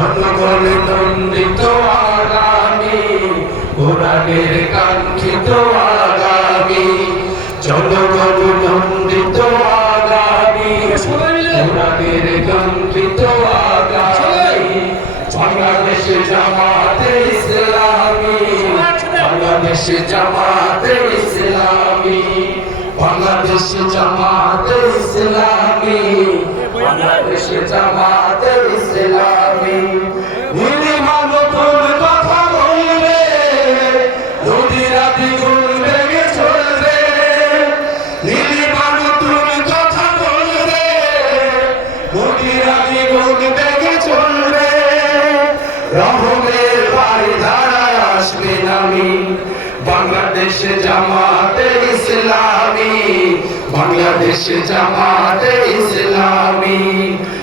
জনগণ নন্দিত আগামী কোরআনের কাঙ্ক্ষিত আগামী জনগণ নন্দিত আগামী কোরআনের কাঙ্ক্ষিত আগামী বাংলাদেশ জামাতে ইসলামী বাংলাদেশ জামাতে ইসলামী বাংলাদেশ জামাতে ইসলামী বাংলাদেশ জামাতে ইসলামী রহমের বাড়ি ধারায় আসবে নামি বাংলাদেশ জামাতে ইসলামী বাংলাদেশ জামাতে ইসলামী।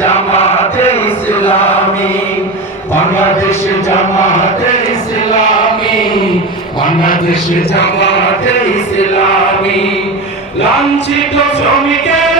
জামাতে ইসলামী বাংলাদেশ জামাতে ইসলামী বাংলাদেশ জামাতে ইসলামী। লাঞ্ছিত শ্রমিকের